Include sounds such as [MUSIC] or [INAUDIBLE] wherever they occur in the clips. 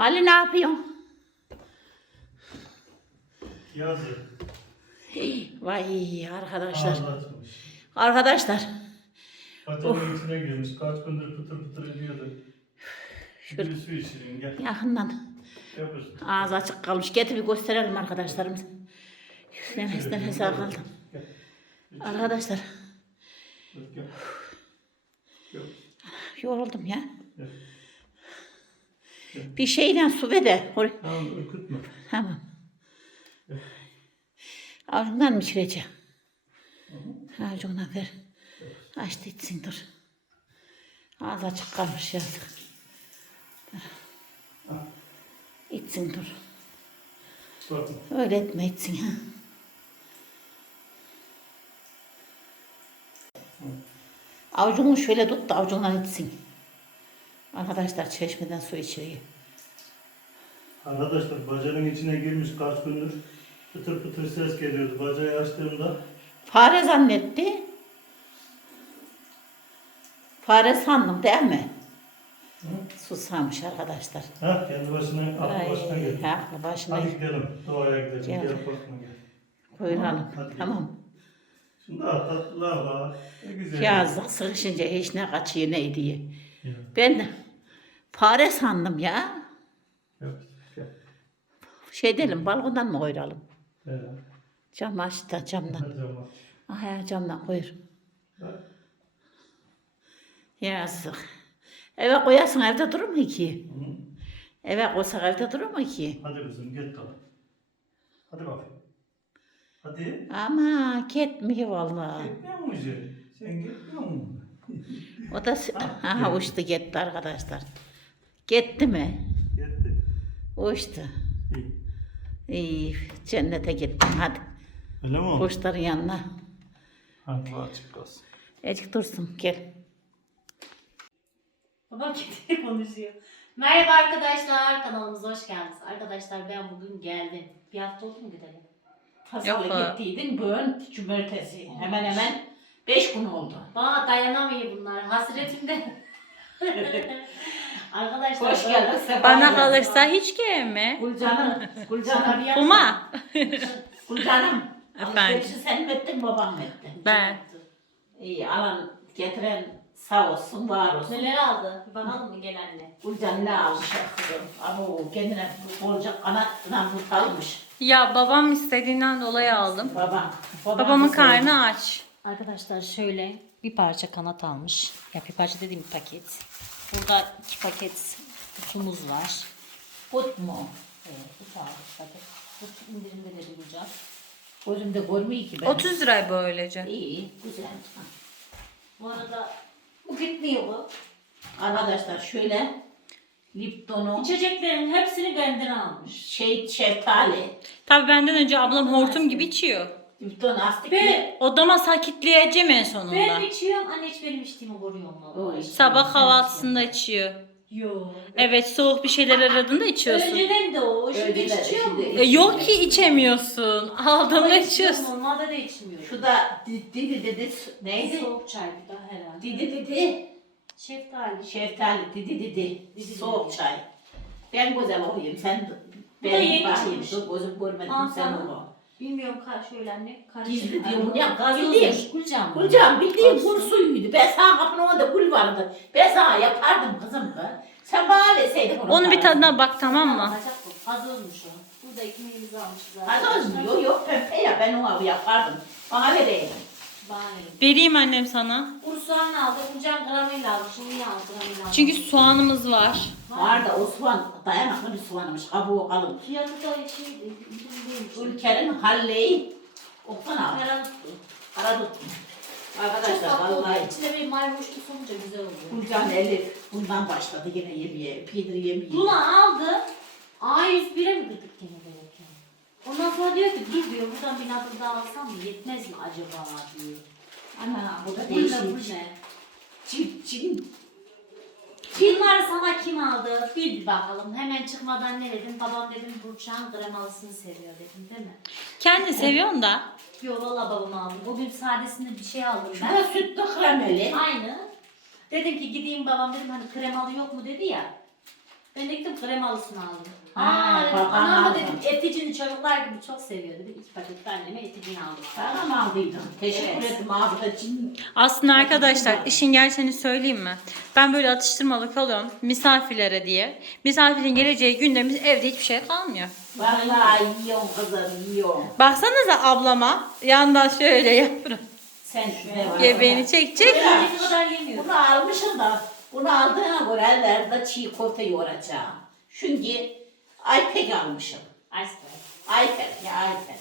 Ali ne yapıyorsun? Yazı. Hey, Vay arkadaşlar. Ağlatmış. Arkadaşlar. Patanın içine girmiş. Kaç gündür pıtır pıtır ediyordu. Bir su içirin gel. Yakından. Yapış. Ağzı açık kalmış. Getir bir gösterelim arkadaşlarımız. Nefes nefese kaldım. Gel. Arkadaşlar Gel. Gel. yoruldum ya. Gel. Bir şeyle su ve de. Tamam ürkütme. Tamam. Avucundan mı içireceğim? Avucundan ver. Açtı içsin dur. Ağzı açık kalmış yazık. Dur. İçsin dur. Bakma. Öyle etme içsin ha. Avucunu şöyle tut da avucundan içsin. Arkadaşlar çeşmeden su içiriyor. Arkadaşlar bacanın içine girmiş kaç gündür. Pıtır pıtır ses geliyordu. Bacayı açtığımda Fare zannetti. Fare sandım değil mi? Susamış arkadaşlar. ha kendi başına aklı başına Ay, geldi. aklı başına Hadi gidelim. Doğaya gidelim. Gel. Gel, korkma gel. koyalım. Hadi. Tamam. Şimdi daha tatlılar var. Ne güzel. Yazlık sıkışınca hiç ne kaçıyor ne diye. Ya. Ben fare sandım ya. Gel. Şey edelim balkondan mı koyalım? Gel. Cam açtı camdan. Hadi ama. Aha camdan koyur. Hadi. Yazık. Eve koyarsın evde durur mu ki? Hı. Eve koysak evde durur mu ki? Hadi kızım git kal. Hadi bakayım. Hadi. Ama gitmiyor vallahi. Gitmiyor mu? Sen gitmiyor musun? O da aha uçtu gitti arkadaşlar. Gitti mi? Gitti. Uçtu. İyi. İyi cennete gittim hadi. Öyle mi? Kuşların yanına. Hadi açık olsun. Ecik dursun gel. Babam kendi [LAUGHS] konuşuyor. Merhaba arkadaşlar, kanalımıza hoş geldiniz. Arkadaşlar ben bugün geldim. Bir hafta oldu mu gidelim? Pasalı Yok, gittiydin bugün cumartesi. Hemen hemen beş gün oldu. Bana dayanamıyor bunlar. Hasretimde. [LAUGHS] arkadaşlar. Hoş geldin. sefa Bana geldin. kalırsa hiç gelme. Gülcanım, Gülcanım. Kuma. Gülcanım. [LAUGHS] Efendim? Alışverişi sen mi ettin babam mı etti? Ben. İyi alan getiren sağ olsun var olsun. Neler aldı? Bir bakalım mı gelenle? Gülcan ne almış kızım? Ama o kendine bolca kanatla mut almış. Ya babam istediğinden dolayı aldım. Babam. Babamın karnı aç. Arkadaşlar şöyle bir parça kanat almış. Ya bir parça dediğim bir paket. Burada iki paket kutumuz var. Kut mu? Evet, tane paket. Bu indirimde de bulacağız. Gözümde görmüyor ki ben. 30 lira böylece. İyi, güzel. Bu arada bu gitmiyor bu. Arkadaşlar şöyle Lipton'u İçeceklerin hepsini benden almış. şey şeftali. Tabii benden önce ablam hortum gibi içiyor. Lipton astık. Ben, Odama sakitleyeceğim en ben sonunda. içiyorum. Anne hiç benim içtiğimi koruyor mu? Oy. Sabah kahvaltısında içiyor. Yok. Evet soğuk bir şeyler aradığında içiyorsun. Önceden de o. Şimdi Önceden, içiyor mu? E, yok ki içemiyorsun. Aldığında Ama içiyorsun. içiyorum, Normalde de içmiyorum. Şu da didi didi didi neydi? Soğuk çay bu da herhalde. Didi didi Şeftali. şeftali didi didi Didi soğuk didi. çay. Ben güzel okuyayım sen Bu da ben yeni bakayım çıkmış. dur gözüm görmedim sen sana. oku. Bilmiyorum ka şöyle anne. Karışık. Gizli diyorum ya, gazoz bildiğim. Gülcan. bu. Gülcan bildiğin kul suyuydu. Ben sana kapının önünde gül vardı. Ben sana yapardım kızım kız. Sen bana verseydin onu. Onu bir tadına bak tamam mı? Alacak bu. Gazozmuş o. Burada ekmeğimizi almışız Hadi olsun yok yok pembe ya ben ona yapardım. Bana vereydim. Vereyim annem sana. Kuru soğan aldı. Gülcan gramıyla aldı. Şimdi niye aldı gramıyla aldı? Çünkü soğanımız var. Var da o soğan dayanaklı bir soğanmış kabuğu kalın. Fiyatı da şeydi. Ülkenin halleyi oksana al. Çok Arkadaşlar vallahi İçinde bir mayhoşlu sonuca güzel oluyor. Gülcan Elif bundan başladı yine yemeye. Peynir yemeye. Bunu aldı. A101'e mi gittik gereken? Ondan sonra diyor ki dur diyor buradan bir nadıl daha alsam mı yetmez mi acaba diyor. Ana bu da ne bu ne? Çin çin. Bunları sana kim aldı? Bil bakalım. Hemen çıkmadan ne dedim? Babam dedim Burçak'ın kremalısını seviyor dedim değil mi? Kendi seviyorsun da. Yo valla babam aldı. Bugün sadesinde bir şey aldım ben. Şuna sütlü kremeli. Aynı. Dedim ki gideyim babam dedim hani kremalı yok mu dedi ya. Ben de gittim kremalısını aldım. Ha, Aa, dedim, baban anam da dedim eticini çocuklar gibi çok seviyor dedim. İki paket de anneme eticini aldım. Sana mı aldıydın? Teşekkür Evet. ederim için. Aslında arkadaşlar işin gerçeğini söyleyeyim mi? Ben böyle atıştırmalık alıyorum misafirlere diye. Misafirin geleceği günde biz evde hiçbir şey kalmıyor. Vallahi yiyorum kızım yiyorum. Baksanıza ablama yandan şöyle yapıyorum. Sen şuraya bak. Göbeğini çek çek. Ya. Ne kadar yemiyorum. Bunu almışım da bunu aldığına göre ellerde çiğ köfte yoğuracağım. Çünkü Aypek almışım. Iceberg. Aypek ya Aypek.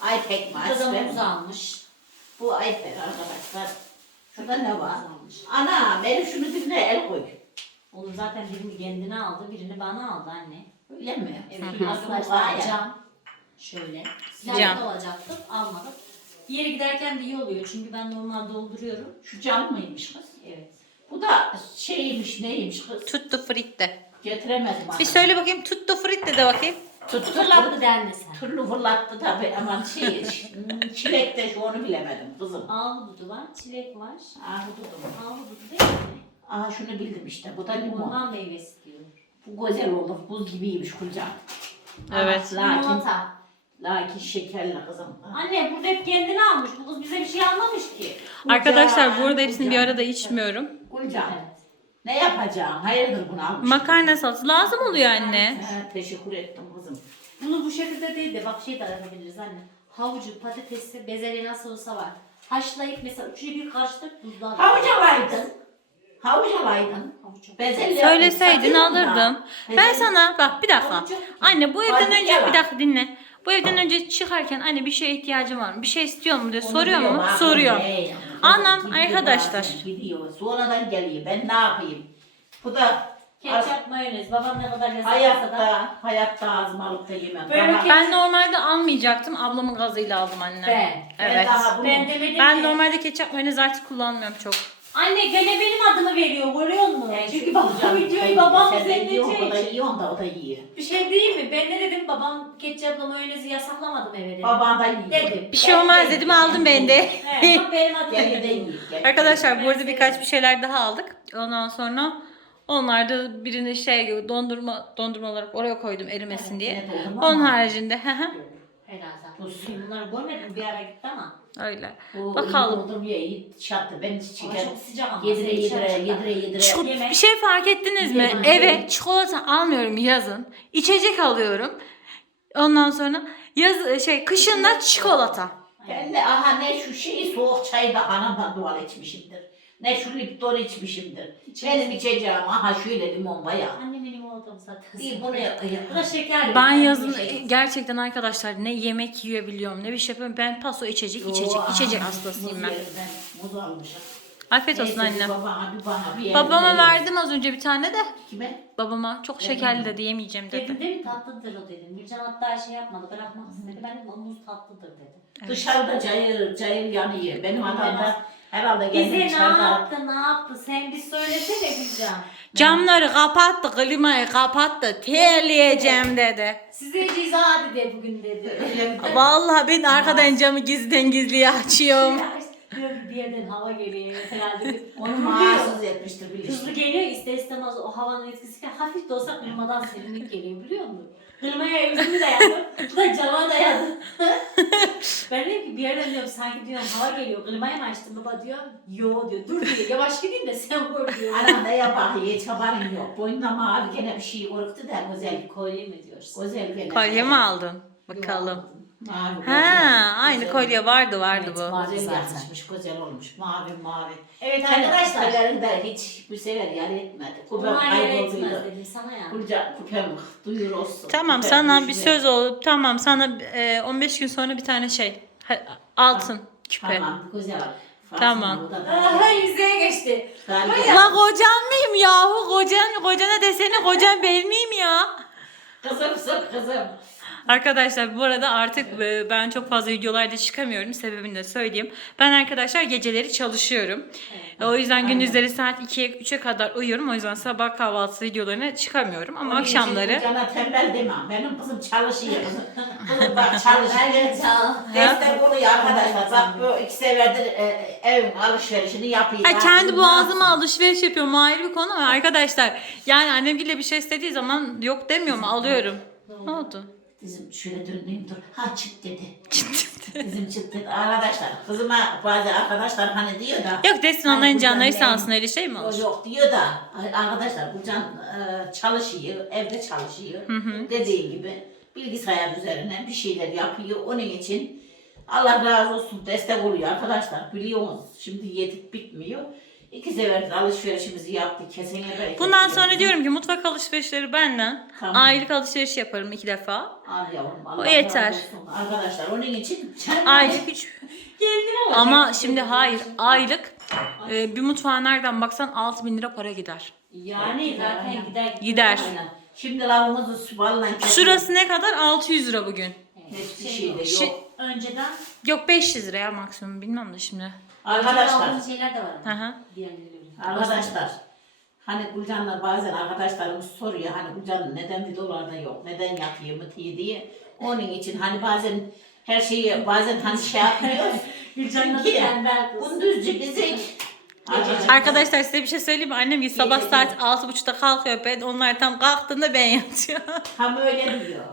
Aypek mi? Burada da muz mi? almış. Bu Aypek arkadaşlar. Şurada ne var? Muz almış. Ana beni şunu birine el koy. Oğlum zaten birini kendine aldı, birini bana aldı anne. Öyle mi? Evet, arkadaşlar cam. Şöyle. Cam. Silahlı alacaktım, almadım. Bir yere giderken de iyi oluyor çünkü ben normal dolduruyorum. Şu cam mıymış kız? Evet. Bu da şeymiş neymiş kız? Tuttu fritte. Getiremedim. Bir söyle bakayım tuttu fritte de bakayım. Tuttu Fırlattı derme sen. Türlü fırlattı tabii aman şey hmm, çilek de şu onu bilemedim kızım. Ahududu var, çilek var. Ahududu mu? Ahududu değil mi? Aha şunu bildim işte bu da limon. Orman meyvesi diyor. Bu güzel olur buz gibiymiş kulcan. Evet. Ama Lakin, Limonata. lakin şekerli kızım. Anne bu hep kendine almış. Bu kız bize bir şey almamış ki. Arkadaşlar bu arada hepsini bir arada içmiyorum. Kulcan. Ne yapacağım? Hayırdır bunu almış. Makarna salatası lazım oluyor anne. Ha, teşekkür ettim kızım. Bunu bu şekilde değil de bak şey de yapabiliriz anne. Havucu, patatesi, bezelye nasıl olsa var. Haşlayıp mesela üçünü bir karıştırıp buzluğa Havuç alaydın. Havuç alaydın. Bezelye Söyleseydin satayım mı? alırdım. Ben Bezelye- sana bak bir dakika. Anne bu evden önce bir dakika dinle. Bu evden önce çıkarken anne bir şeye ihtiyacım var mı? Bir şey istiyor mu diye Onu soruyor mu? Soruyor. Anam, Gidiyor arkadaşlar. bazen, Gidiyor. Sonradan geliyor. Ben ne yapayım? Bu da Ketçap, mayonez. Babam ne kadar yasaklasa da. hayatta, hayatta ağzıma alıp da yemem. Böyle Bana- Ben normalde almayacaktım. Ablamın gazıyla aldım anne. Ben. Evet. daha bunu- Ben demedim Ben ki. normalde ketçap mayonez artık kullanmıyorum çok. Anne gene benim adımı veriyor görüyor musun? Yani Çünkü şu babam videoyu babam yiyorsun, izleyeceği O da için. yiyor, o da, yiyor. Bir şey değil mi? Ben ne dedim? Babam ketçapla mayonezi yasaklamadım eve dedim. Baban da yiyor. Dedim. Bir şey olmaz dedim aldım ben de. He, bak benim adım veriyor. Arkadaşlar bu arada birkaç bir şeyler daha aldık. Ondan sonra onlar da birini şey gibi dondurma dondurma olarak oraya koydum erimesin diye. Onun haricinde [LAUGHS] hı, Herhalde. Tuz. Bunları görmedim bir ara gitti ama. öyle. Bu Bakalım. Dondurmaya iyi çattı. Ben hiç Ama şeker çok sıcak ama. yedire Sen yedire çıkar. yedire yedire. Çok, Yemek. bir şey fark ettiniz mi? Yemek. Eve çikolata almıyorum yazın. İçecek alıyorum. Ondan sonra yaz şey kışın da çikolata. Ben de aha ne şu şeyi soğuk çayı da anamdan dual içmişimdir. Ne şu Lipton içmişimdir. Benim içeceğim aha şöyle limon bayağı. Annemin limonatamı zaten. Bir bunu yapayım. Bu da şeker. Ben yok. yazın şey. gerçekten arkadaşlar ne yemek yiyebiliyorum ne bir şey yapıyorum. Ben paso içecek içecek Oo, içecek aha, hastasıyım muz ben. yerinden Muz almışım. Afiyet olsun Neyse, anne. Babana bir bana bir Babama verdim az önce bir tane de. Kime? Babama çok şekerli de diyemeyeceğim Dedim dedi. değil mi tatlıdır o dedim. Bircan hatta şey yapmadı bırakmak istedi. Ben dedim o muz tatlıdır dedim. Dışarıda cayır cayır yanıyor. Benim adam da herhalde Bize ne yaptı ne yaptı sen bir söylesene Bircan. Camları kapattı, klimayı kapattı, terleyeceğim dedi. Size ceza dedi bugün dedi. Vallahi ben arkadan camı gizliden gizliye açıyorum. [LAUGHS] Diyor bir yerden hava geliyor herhalde. Onu mahsus etmiştir Hızlı bilirsin. geliyor ister istemez o havanın etkisiyle hafif de olsa kırmadan serinlik geliyor biliyor musun? Kırmaya yüzümü dayadım. Bu da cama dayadı. [LAUGHS] ben dedim ki bir yerden diyorum sanki diyorum hava geliyor. Klimayı mı açtın baba diyor. Yo diyor. Dur diyor. Yavaş gideyim de sen vur diyor. Anam ne yapar hiç haberim yok. Boynuna mavi gene bir şey korktu da güzel. Kolye mi diyorsun? Güzel gene. Kolye mi aldın? Bakalım. Mavi. Ha, aynı Güzel. kolye vardı vardı Evet, bu. Zaten. yazmışmış, güzel olmuş. Mavi mavi. Evet Arkadaşlar. arkadaşlar. Küpelerinde hiç bu sefer yer etmedi. Kupem dedim sana ya. Kulca kupem duyur olsun. Tamam Kupem sana bir söz olup tamam sana e, 15 gün sonra bir tane şey ha- altın küpe. Tamam güzel. Tamam. Aha yüzeye geçti. La kocan mıyım yahu? Kocan, kocana desene kocan ben miyim ya? Kızım sık kızım. Arkadaşlar bu arada artık e, ben çok fazla videolarda çıkamıyorum. Sebebini de söyleyeyim. Ben arkadaşlar geceleri çalışıyorum. E, O yüzden gündüzleri saat 2'ye 3'e kadar uyuyorum. O yüzden sabah kahvaltısı videolarına çıkamıyorum. Ama Onun akşamları Cana tembel demem. Benim kızım çalışıyor. Kızım, [LAUGHS] kızım bak çalışıyor. Destek oluyor arkadaşlar. Bak bu iki seferdir e, evin alışverişini yapıyor. Ha, kendi boğazıma alışveriş yapıyorum ayrı bir konu ama arkadaşlar yani annemgille bir şey istediği zaman yok demiyorum alıyorum. Ne oldu? Dizim şöyle döneyim dur. Ha çıt dedi. Dizim [LAUGHS] çıt dedi. Arkadaşlar kızıma bazı arkadaşlar hani diyor da. Yok desin Hani onların canları can sağ olsun öyle şey mi olur? Yok diyor da arkadaşlar bu can e, çalışıyor, evde çalışıyor. Dediği gibi bilgisayar üzerine bir şeyler yapıyor. Onun için Allah razı olsun destek oluyor arkadaşlar. Biliyorsunuz şimdi yedik bitmiyor. İki sefer alışverişimizi yaptık. Kesinlikle Bundan sonra diyorum ki mutfak alışverişleri benden. Tamam. Aylık alışveriş yaparım iki defa. Al yavrum Allah O yeter. razı olsun. Arkadaşlar onun için [LAUGHS] Aylık üç. [LAUGHS] Kendine bak. Ama şimdi hayır aylık e, bir mutfağa nereden baksan 6000 lira para gider. Yani zaten gider. Gider. Aynen. Şimdi lafımızı vallahi Şurası ne kadar? 600 lira bugün. hiçbir şey de yok. Şi- Önceden Yok 500 lira ya maksimum bilmem de şimdi. Arkadaşlar aldığımız şeyler de var Hı ama. hı. Diğerleri. Arkadaşlar hani Gülcan'la bazen arkadaşlarımız soruyor hani Gülcan neden videolarda yok neden yatıyor mıtıyor diye. Onun için hani bazen her şeyi bazen hani şey yapıyoruz. [LAUGHS] Gülcan'la da Çünkü tembel kız. Gündüzcü bizi Arkadaşlar size bir şey söyleyeyim mi? Annem gibi sabah Gece- saat 6.30'da kalkıyor. Ben, onlar tam kalktığında ben yatıyorum. Tam öyle diyor.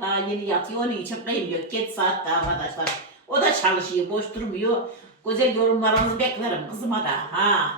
Daha yeni yatıyor onun için kıymıyor. Geç saatte arkadaşlar. O da çalışıyor boş durmuyor. Güzel yorumlarınızı beklerim kızıma da. Ha.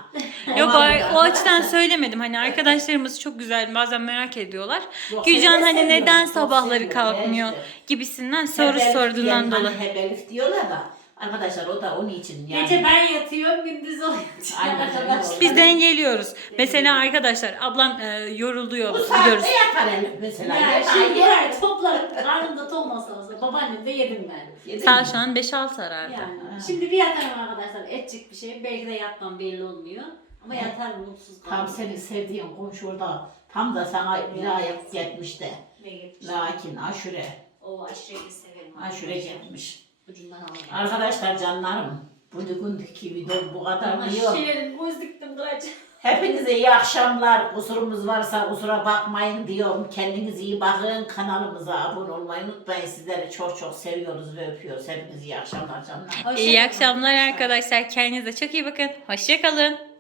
[LAUGHS] Yok Ona o, da o açıdan söylemedim. Hani arkadaşlarımız çok güzel bazen merak ediyorlar. Yok, Gülcan hani seviyorum, neden çok sabahları seviyorum. kalkmıyor Evet. gibisinden soru Hebelif sorduğundan diyen, dolayı. Hani hebelif diyorlar da. Arkadaşlar o da onun için yani. Gece ben yatıyorum, gündüz o yatıyor. Aynen öyle. [LAUGHS] Biz dengeliyoruz. Mesela arkadaşlar ablam e, yoruluyor Bu biliyoruz. saatte yatar Elif mesela. Şimdi yer. var toplarım. Karnımda ton olsa babaannem de yedim ben. Yedin Saat mi? şu an 5-6 herhalde. Yani şimdi bir yatarım arkadaşlar etçik bir şey. Belki de yatmam belli olmuyor. Ama yatarım mutsuz Tam kalırım. senin sevdiğin komşu orada. Tam da sana bir ayak yetmiş de. Ne gitmiş. Lakin aşure. O aşureyi severim. Aşure yetmiş. Ucundan alalım. Arkadaşlar canlarım. Bugünkü video bu kadar diyor. Aşurenin göz diktim kıraç. Hepinize iyi akşamlar. Kusurumuz varsa kusura bakmayın diyorum. Kendinize iyi bakın. Kanalımıza abone olmayı unutmayın. Sizleri çok çok seviyoruz ve öpüyoruz. Hepinize iyi akşamlar canlar. İyi akşamlar arkadaşlar. Kendinize çok iyi bakın. Hoşçakalın.